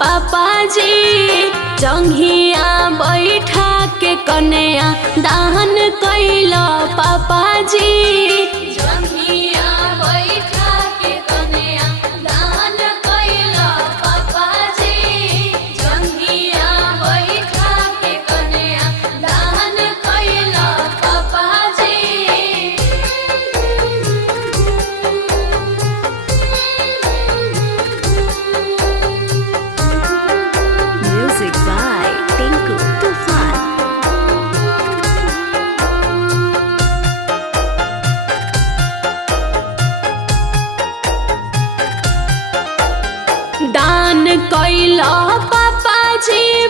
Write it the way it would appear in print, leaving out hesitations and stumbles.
पापा जी जंघिया बैठा के कन्या दान कैला पापा जी जंघिया बैठा के कन्या दान कैला पापा जी जंघिया बैठा के कन्या दान कैला पापा जी। Music by Tinku Tufan. दान कैला पापा जी